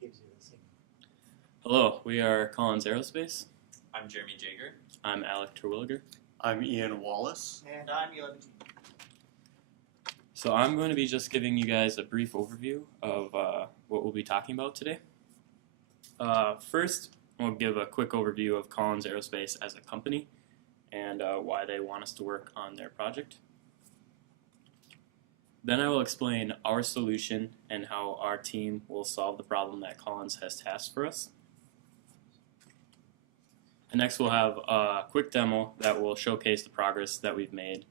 gives you the signal. Hello, we are Collins Aerospace. I'm Jeremy Jager. I'm Alec Terwilliger. I'm Ian Wallace. And I'm 11G. So I'm going to be just giving you guys a brief overview of what we'll be talking about today. First, we'll give a quick overview of Collins Aerospace as a company and why they want us to work on their project. Then I will explain our solution and how our team will solve the problem that Collins has tasked for us. And next we'll have a quick demo that will showcase the progress that we've made.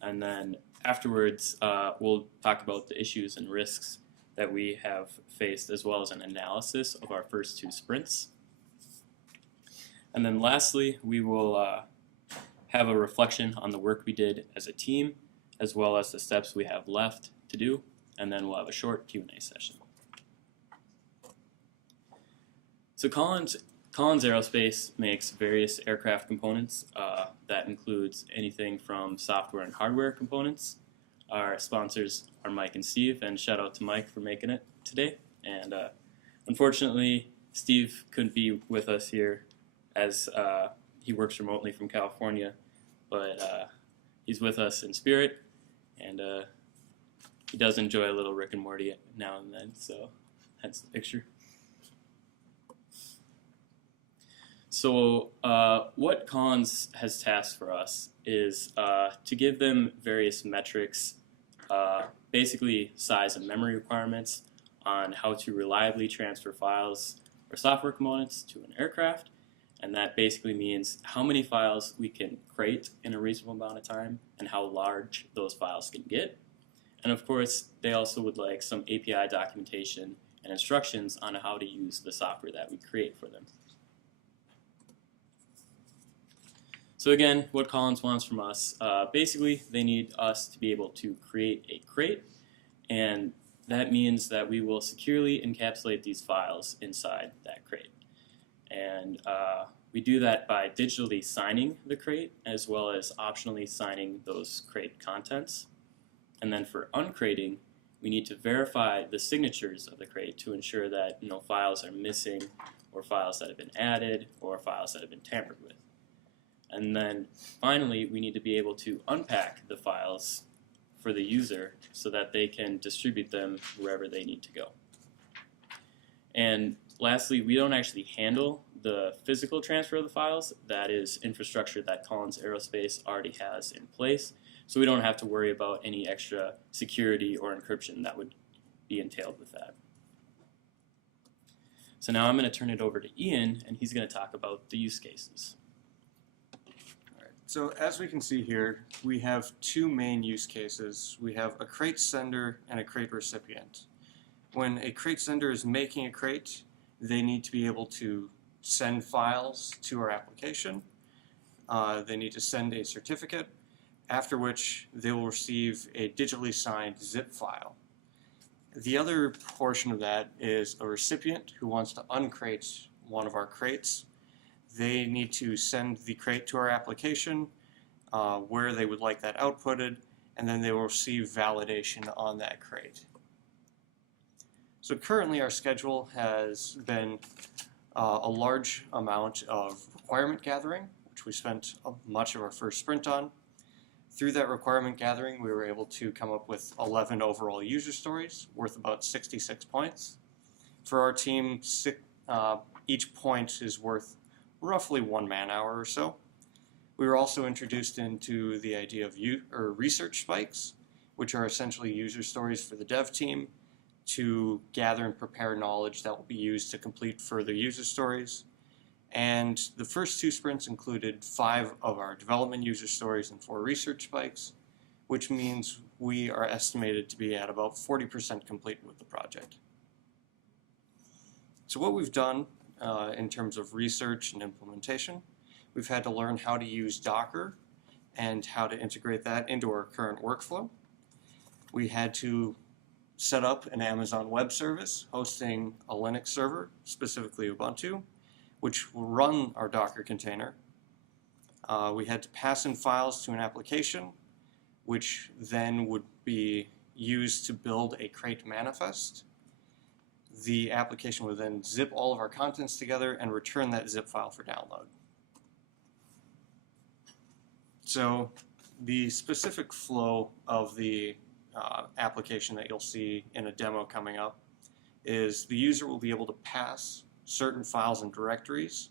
And then afterwards we'll talk about the issues and risks that we have faced, as well as an analysis of our first two sprints. And then lastly, we will have a reflection on the work we did as a team, as well as the steps we have left to do, and then we'll have a short Q&A session. So Collins Aerospace makes various aircraft components. That includes anything from software and hardware components. Our sponsors are Mike and Steve, and shout out to Mike for making it today. And unfortunately, Steve couldn't be with us here as he works remotely from California, but he's with us in spirit, and he does enjoy a little Rick and Morty now and then, so that's the picture. So what Collins has tasked for us is to give them various metrics, basically size and memory requirements on how to reliably transfer files or software components to an aircraft. And that basically means how many files we can create in a reasonable amount of time and how large those files can get. And of course, they also would like some API documentation and instructions on how to use the software that we create for them. So again, what Collins wants from us, basically they need us to be able to create a crate, and that means that we will securely encapsulate these files inside that crate. And we do that by digitally signing the crate, as well as optionally signing those crate contents. And then for uncrating, we need to verify the signatures of the crate to ensure that no files are missing, or files that have been added, or files that have been tampered with. And then finally, we need to be able to unpack the files for the user so that they can distribute them wherever they need to go. And lastly, we don't actually handle the physical transfer of the files. That is infrastructure that Collins Aerospace already has in place, so we don't have to worry about any extra security or encryption that would be entailed with that. So now I'm going to turn it over to Ian, and he's going to talk about the use cases. So as we can see here, we have two main use cases. We have a crate sender and a crate recipient. When a crate sender is making a crate, they need to be able to send files to our application. They need to send a certificate, after which they will receive a digitally signed zip file. The other portion of that is a recipient who wants to uncrate one of our crates. They need to send the crate to our application, where they would like that outputted, and then they will receive validation on that crate. So currently our schedule has been a large amount of requirement gathering, which we spent much of our first sprint on. Through that requirement gathering, we were able to come up with 11 overall user stories worth about 66 points. For our team, each point is worth roughly 1 man-hour or so. We were also introduced into the idea of research spikes, which are essentially user stories for the dev team to gather and prepare knowledge that will be used to complete further user stories. And the first two sprints included 5 of our development user stories and 4 research spikes, which means we are estimated to be at about 40% complete with the project. So what we've done in terms of research and implementation, we've had to learn how to use Docker and how to integrate that into our current workflow. We had to set up an Amazon Web Service hosting a Linux server, specifically Ubuntu, which will run our Docker container. We had to pass in files to an application, which then would be used to build a crate manifest. the application will then zip all of our contents together and return that zip file for download. So the specific flow of the application that you'll see in a demo coming up is the user will be able to pass certain files and directories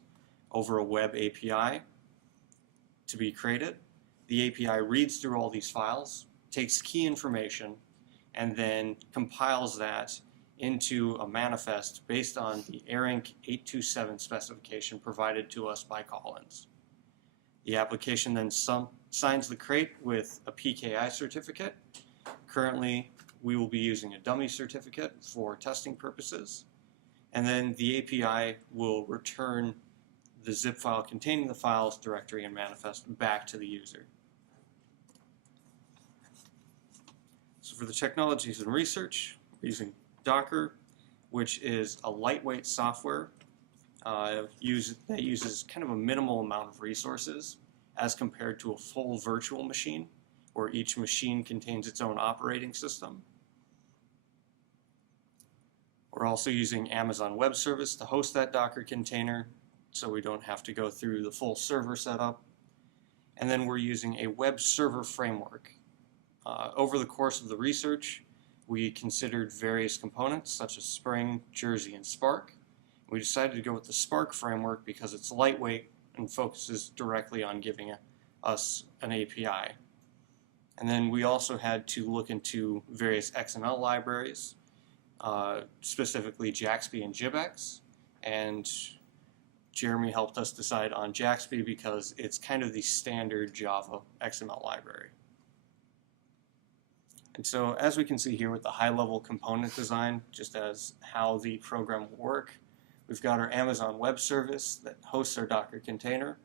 over a web API to be created. The API reads through all these files, takes key information, and then compiles that into a manifest based on the ARINC 827 specification provided to us by Collins. The application then signs the crate with a PKI certificate. Currently, we will be using a dummy certificate for testing purposes. And then the API will return the zip file containing the files, directory, and manifest back to the user. So for the technologies and research, we're using Docker, which is a lightweight software that uses kind of a minimal amount of resources as compared to a full virtual machine, where each machine contains its own operating system. We're also using Amazon Web Service to host that Docker container, so we don't have to go through the full server setup. And then we're using a web server framework. Over the course of the research, we considered various components such as Spring, Jersey, and Spark. We decided to go with the Spark framework because it's lightweight and focuses directly on giving us an API. And then we also had to look into various XML libraries, specifically Jaxby and JibX, and Jeremy helped us decide on Jaxby because it's kind of the standard Java XML library. And so as we can see here with the high-level component design, just as how the program will work, we've got our Amazon Web Service that hosts our Docker container.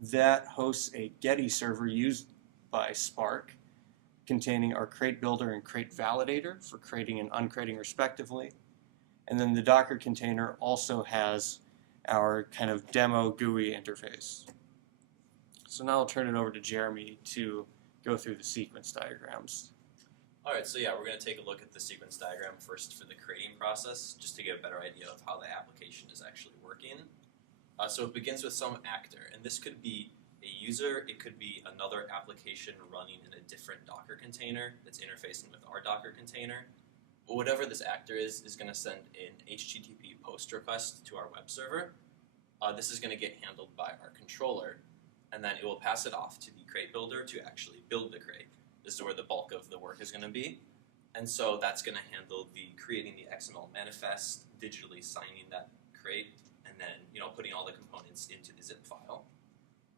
That hosts a Getty server used by Spark, containing our crate builder and crate validator for creating and uncrating respectively. And then the Docker container also has our kind of demo GUI interface. So now I'll turn it over to Jeremy to go through the sequence diagrams. Alright, so yeah, we're going to take a look at the sequence diagram first for the creating process, just to get a better idea of how the application is actually working. So it begins with some actor, and this could be a user, it could be another application running in a different Docker container that's interfacing with our Docker container. But whatever this actor is going to send an HTTP post request to our web server. This is going to get handled by our controller, and then it will pass it off to the crate builder to actually build the crate. This is where the bulk of the work is going to be. And so that's going to handle the creating the XML manifest, digitally signing that crate, and then putting all the components into the zip file.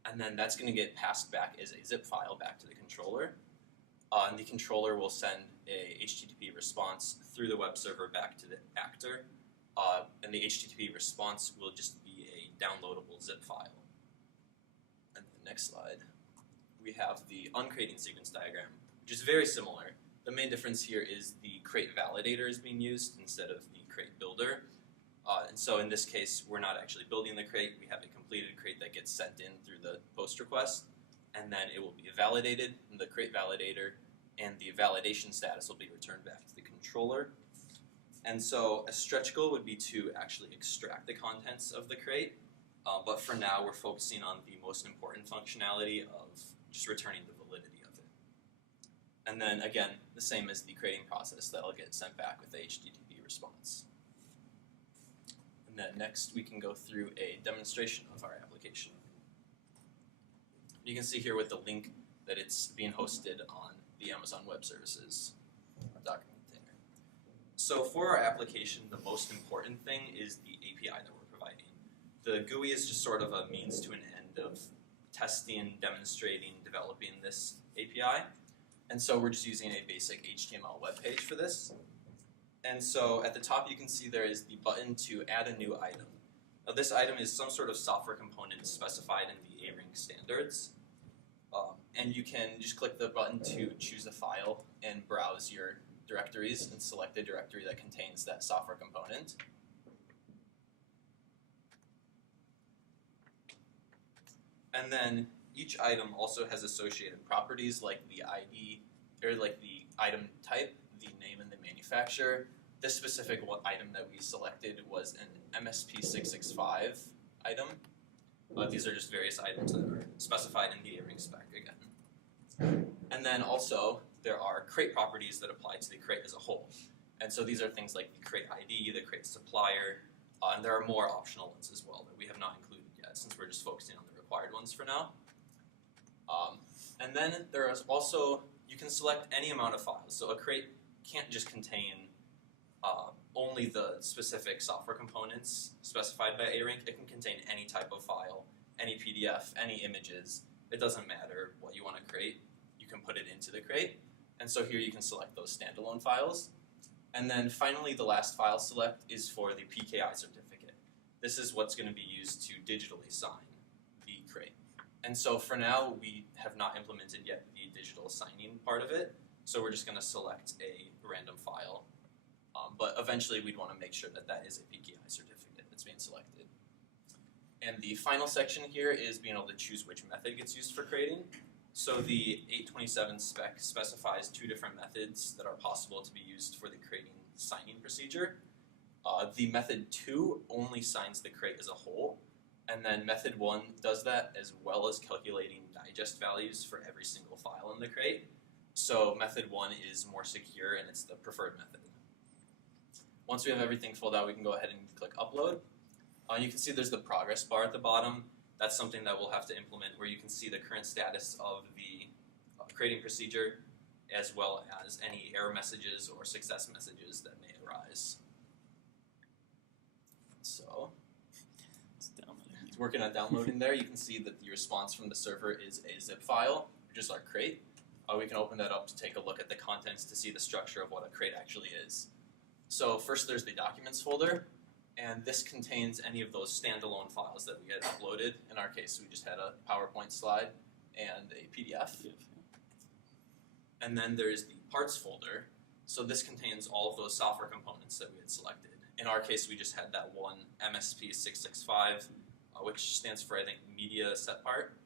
And then that's going to get passed back as a zip file back to the controller. And the controller will send a HTTP response through the web server back to the actor. And the HTTP response will just be a downloadable zip file. And the next slide, we have the uncrating sequence diagram, which is very similar. The main difference here is the crate validator is being used instead of the crate builder. And so in this case, we're not actually building the crate. We have a completed crate that gets sent in through the post request, and then it will be validated in the crate validator, and the validation status will be returned back to the controller. And so a stretch goal would be to actually extract the contents of the crate, but for now we're focusing on the most important functionality of just returning the validity of it. And then again, the same as the creating process, that'll get sent back with the HTTP response. And then next we can go through a demonstration of our application. You can see here with the link that it's being hosted on the Amazon Web Services Docker container. So for our application, the most important thing is the API that we're providing. The GUI is just sort of a means to an end of testing, demonstrating, developing this API. And so we're just using a basic HTML web page for this. And so at the top you can see there is the button to add a new item. Now this item is some sort of software component specified in the ARINC standards. And you can just click the button to choose a file and browse your directories and select the directory that contains that software component. And then each item also has associated properties like the ID, or like the item type, the name and the manufacturer, this specific item that we selected was an MSP665 item. These are just various items that are specified in the A-ring spec again. And then also, there are crate properties that apply to the crate as a whole. And so these are things like the crate ID, the crate supplier, and there are more optional ones as well that we have not included yet, since we're just focusing on the required ones for now. And then there is also, you can select any amount of files. So a crate can't just contain only the specific software components specified by A-Ring. It can contain any type of file, any PDF, any images. It doesn't matter what you want to create. You can put it into the crate. And so here you can select those standalone files. And then finally, the last file select is for the PKI certificate. This is what's going to be used to digitally sign the crate. And so for now, we have not implemented yet the digital signing part of it. So we're just going to select a random file. But eventually, we'd want to make sure that that is a PKI certificate that's being selected. And the final section here is being able to choose which method gets used for creating. So the 827 spec specifies 2 different methods that are possible to be used for the creating signing procedure. The method 2 only signs the crate as a whole, and then method 1 does that as well as calculating digest values for every single file in the crate. So method 1 is more secure and it's the preferred method. Once we have everything filled out, we can go ahead and click upload. You can see there's the progress bar at the bottom. That's something that we'll have to implement, where you can see the current status of the creating procedure, as well as any error messages or success messages that may arise. So, it's working on downloading there. You can see that the response from the server is a zip file, which is our crate. We can open that up to take a look at the contents to see the structure of what a crate actually is. So first there's the documents folder, and this contains any of those standalone files that we had uploaded. In our case, we just had a PowerPoint slide and a PDF. And then there's the parts folder. So this contains all of those software components that we had selected. In our case, we just had that one MSP665, which stands for, I think, media set part.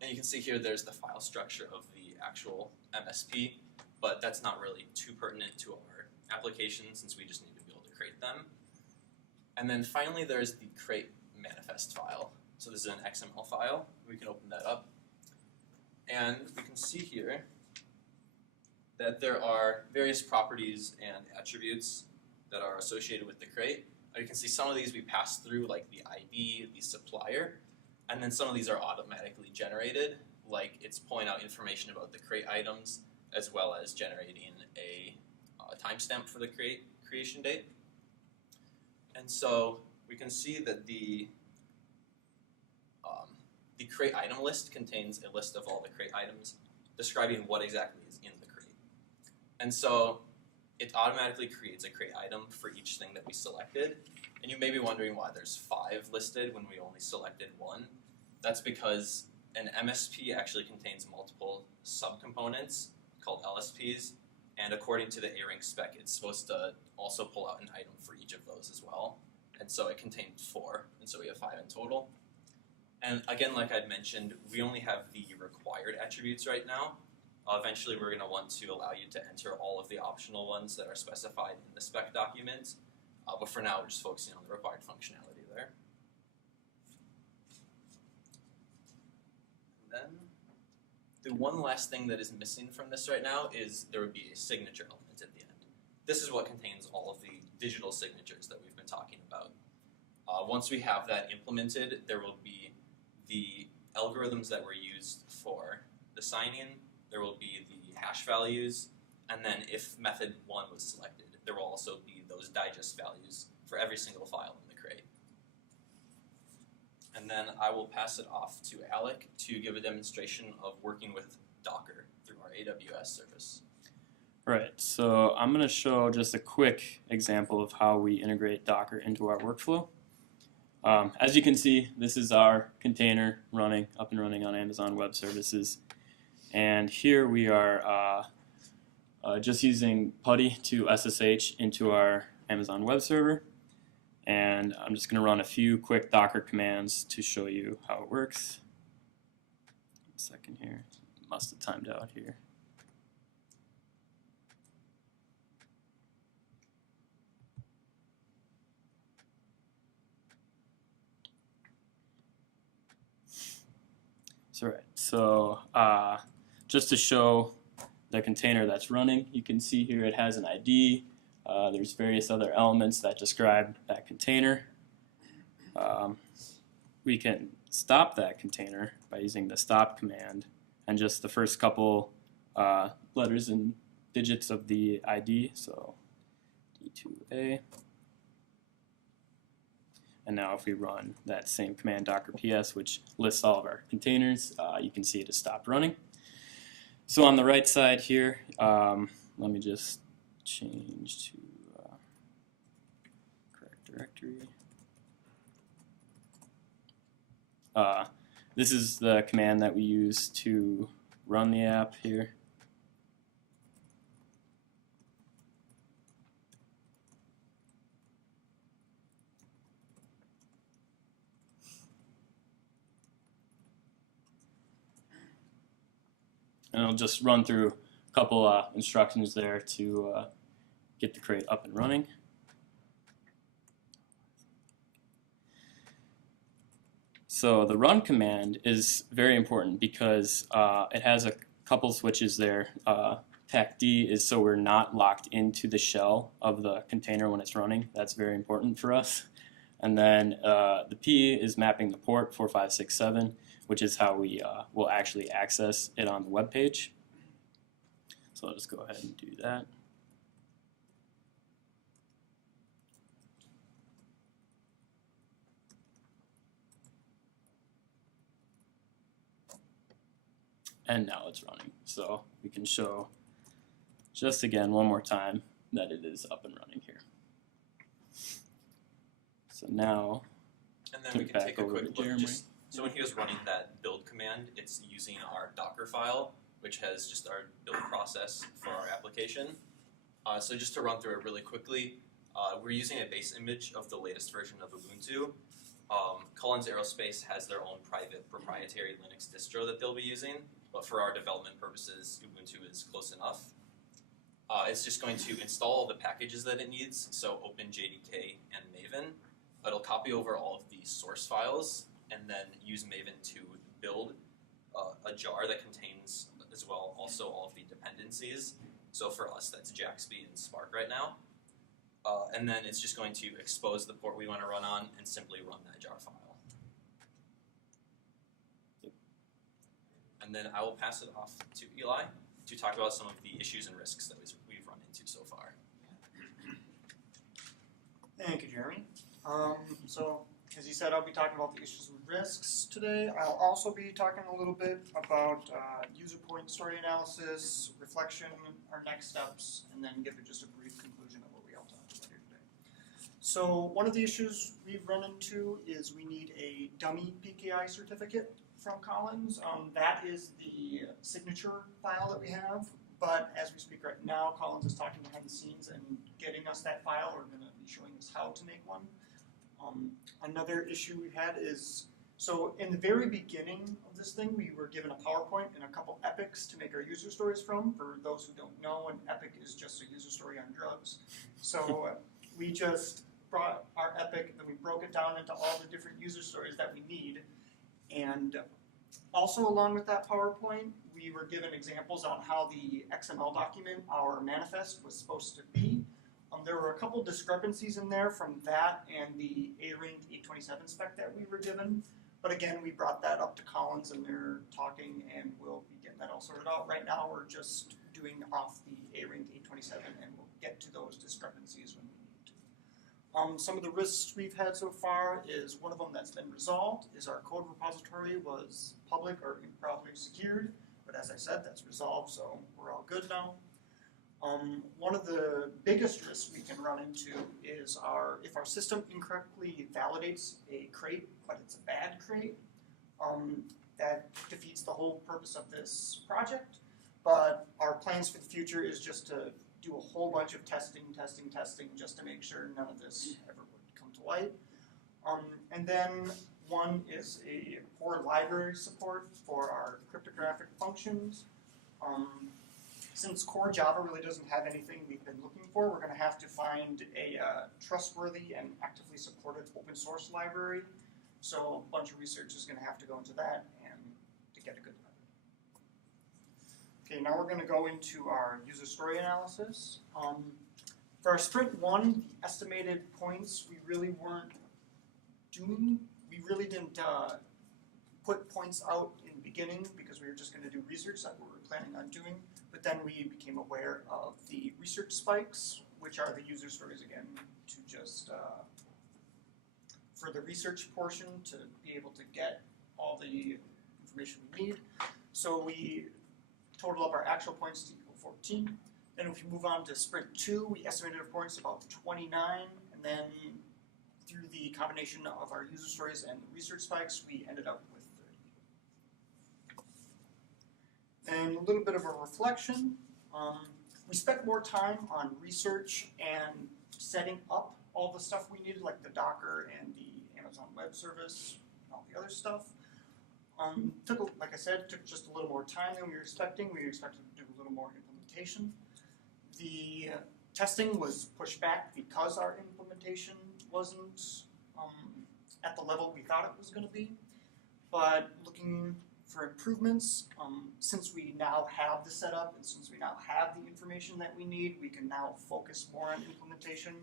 And you can see here there's the file structure of the actual MSP, but that's not really too pertinent to our application since we just need to be able to create them. And then finally there's the crate manifest file. So this is an XML file. We can open that up. And we can see here that there are various properties and attributes that are associated with the crate. You can see some of these we pass through, like the ID, the supplier, and then some of these are automatically generated, like it's pulling out information about the crate items, as well as generating a timestamp for the creation date. And so we can see that the crate item list contains a list of all the crate items describing what exactly is in the crate. And so it automatically creates a crate item for each thing that we selected. And you may be wondering why there's 5 listed when we only selected 1. That's because an MSP actually contains multiple subcomponents called LSPs, and according to the A-Ring spec, it's supposed to also pull out an item for each of those as well. And so it contained 4, and so we have 5 in total. And again, like I'd mentioned, we only have the required attributes right now. Eventually, we're going to want to allow you to enter all of the optional ones that are specified in the spec document. But for now, we're just focusing on the required functionality there. And then the one last thing that is missing from this right now is there would be a signature element at the end. This is what contains all of the digital signatures that we've been talking about. Once we have that implemented, there will be the algorithms that were used for the sign-in, there will be the hash values, and then if method 1 was selected, there will also be those digest values for every single file in the crate. And then I will pass it off to Alec to give a demonstration of working with Docker through our AWS service. Right, so I'm going to show just a quick example of how we integrate Docker into our workflow. As you can see, this is our container running, up and running on Amazon Web Services. And here we are just using PuTTY to SSH into our Amazon Web Server. And I'm just going to run a few quick Docker commands to show you how it works. 1 second here. Must have timed out here. That's right. So just to show the container that's running, you can see here it has an ID. There's various other elements that describe that container. We can stop that container by using the stop command and just the first couple letters and digits of the ID, so D2A. And now if we run that same command docker ps, which lists all of our containers, you can see it has stopped running. So on the right side here, let me just change to correct directory. This is the command that we use to run the app here. And I'll just run through a couple instructions there to get the crate up and running. So the run command is very important because it has a couple switches there. Pack D is so we're not locked into the shell of the container when it's running. That's very important for us. And then the P is mapping the port 4567, which is how we will actually access it on the web page. So I'll just go ahead and do that. And now it's running. So we can show just again one more time that it is up and running here. So now, And then we can take a quick look. So when he was running that build command, it's using our Docker file, which has just our build process for our application. So just to run through it really quickly, we're using a base image of the latest version of Ubuntu. Collins Aerospace has their own private proprietary Linux distro that they'll be using, but for our development purposes, Ubuntu is close enough. It's just going to install all the packages that it needs, so OpenJDK and Maven. It'll copy over all of the source files and then use Maven to build a jar that contains as well also all of the dependencies. So for us, that's Jaxby and Spark right now. And then it's just going to expose the port we want to run on and simply run that jar file. And then I will pass it off to Eli to talk about some of the issues and risks that we've run into so far. Thank you, Jeremy. So, as you said, I'll be talking about the issues and risks today. I'll also be talking a little bit about user point story analysis, reflection, our next steps, and then give it just a brief conclusion of what we all talked about here today. So, one of the issues we've run into is we need a dummy PKI certificate from Collins. That is the signature file that we have, but as we speak right now, Collins is talking behind the scenes and getting us that file. We're going to be showing us how to make one. Another issue we had is, so in the very beginning of this thing, we were given a PowerPoint and a couple epics to make our user stories from. For those who don't know, an epic is just a user story on drugs. So we just brought our epic and then we broke it down into all the different user stories that we need. And also along with that PowerPoint, we were given examples on how the XML document, our manifest, was supposed to be. There were a couple discrepancies in there from that and the A-Ranked 827 spec that we were given. But again, we brought that up to Collins and they're talking and we'll be getting that all sorted out. Right now we're just doing off the A-Ranked 827 and we'll get to those discrepancies when we need to. Some of the risks we've had so far is one of them that's been resolved is our code repository was public or improperly secured. But as I said, that's resolved, so we're all good now. One of the biggest risks we can run into is if our system incorrectly validates a crate, but it's a bad crate, that defeats the whole purpose of this project. But our plans for the future is just to do a whole bunch of testing, just to make sure none of this ever would come to light. And then one is a poor library support for our cryptographic functions. Since core Java really doesn't have anything we've been looking for, we're going to have to find a trustworthy and actively supported open source library. So a bunch of research is going to have to go into that and to get a good method. Okay, now we're going to go into our user story analysis. For our sprint 1, the estimated points we really weren't doing. We really didn't put points out in the beginning because we were just going to do research that we were planning on doing. But then we became aware of the research spikes, which are the user stories again, to just for the research portion to be able to get all the information we need. So we total up our actual points to equal 14. Then if we move on to sprint 2, we estimated our points about 29, and then through the combination of our user stories and the research spikes, we ended up with 30. And a little bit of a reflection. We spent more time on research and setting up all the stuff we needed, like the Docker and the Amazon Web Service and all the other stuff. Like I said, took just a little more time than we were expecting. We expected to do a little more implementation. The testing was pushed back because our implementation wasn't at the level we thought it was going to be. But looking for improvements, since we now have the setup and since we now have the information that we need, we can now focus more on implementation.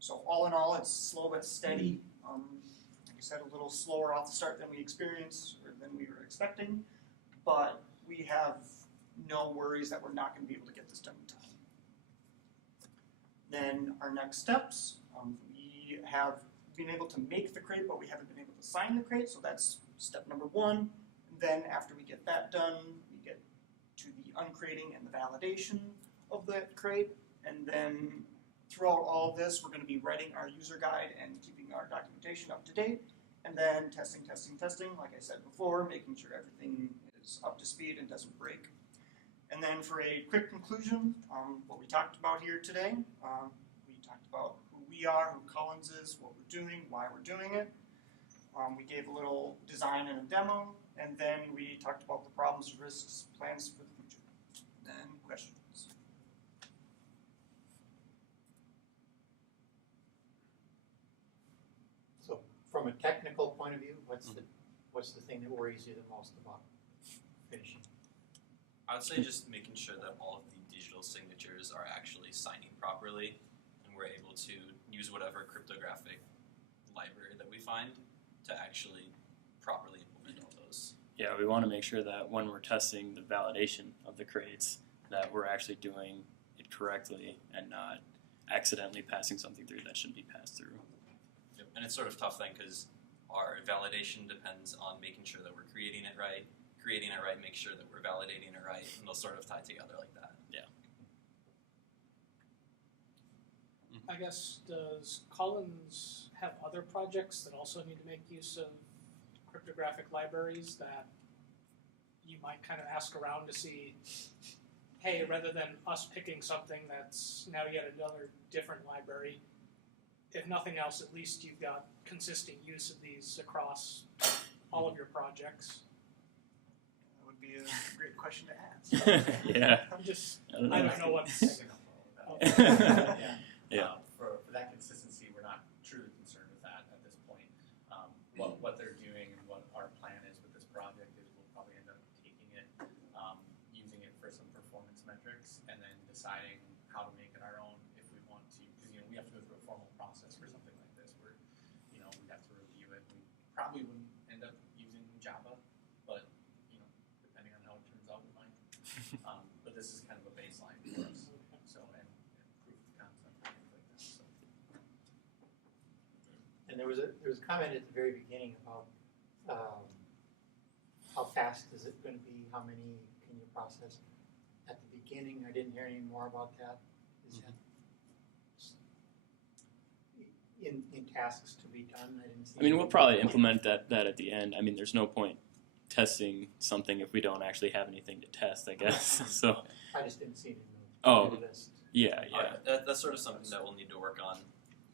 So all in all, it's slow but steady. Like I said, a little slower off the start than we experienced or than we were expecting, but we have no worries that we're not going to be able to get this done in time. Then our next steps, we have been able to make the crate, but we haven't been able to sign the crate, so that's step number 1. And then after we get that done, we get to the uncrating and the validation of that crate, and then throughout all of this, we're going to be writing our user guide and keeping our documentation up to date, and then testing, like I said before, making sure everything is up to speed and doesn't break. And then for a quick conclusion, what we talked about here today, we talked about who we are, who Collins is, what we're doing, why we're doing it. We gave a little design and a demo, and then we talked about the problems, risks, plans for the future. Then questions. So from a technical point of view, what's the thing that worries you the most about finishing? I would say just making sure that all of the digital signatures are actually signing properly, and we're able to use whatever cryptographic library that we find to actually properly implement all those. Yeah, we want to make sure that when we're testing the validation of the crates, that we're actually doing it correctly and not accidentally passing something through that shouldn't be passed through. Yep. And it's sort of tough then because our validation depends on making sure that we're creating it right, make sure that we're validating it right, and they'll sort of tie together like that. Yeah. I guess, does Collins have other projects that also need to make use of cryptographic libraries that you might kind of ask around to see, hey, rather than us picking something that's now yet another different library, if nothing else, at least you've got consistent use of these across all of your projects? That would be a great question to ask. Yeah. I don't know what's... Yeah. For that consistency, we're not truly concerned with that at this point. What they're doing and what our plan is with this project is we'll probably end up taking it, using it for some performance metrics, and then deciding how to make it our own if we want to. Because we have to go through a formal process for something like this, where we have to review it. We probably wouldn't end up using Java, but depending on how it turns out, we might. But this is kind of a baseline for us. So and proof of concept and things like that. So. And there was a comment at the very beginning about how fast is it going to be? How many can you process? At the beginning, I didn't hear any more about that. Is that in tasks to be done? I didn't see. I mean, we'll probably implement that at the end. I mean, there's no point testing something if we don't actually have anything to test, I guess. So. I just didn't see it in the list. Yeah. That's sort of something that we'll need to work on.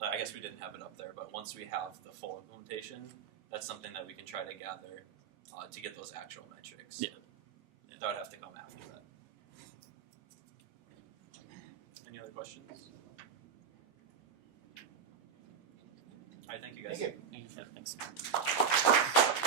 I guess we didn't have it up there, but once we have the full implementation, that's something that we can try to gather to get those actual metrics. Yeah. That would have to come after that. Any other questions? All right, thank you guys. Thank you. Yeah, thanks.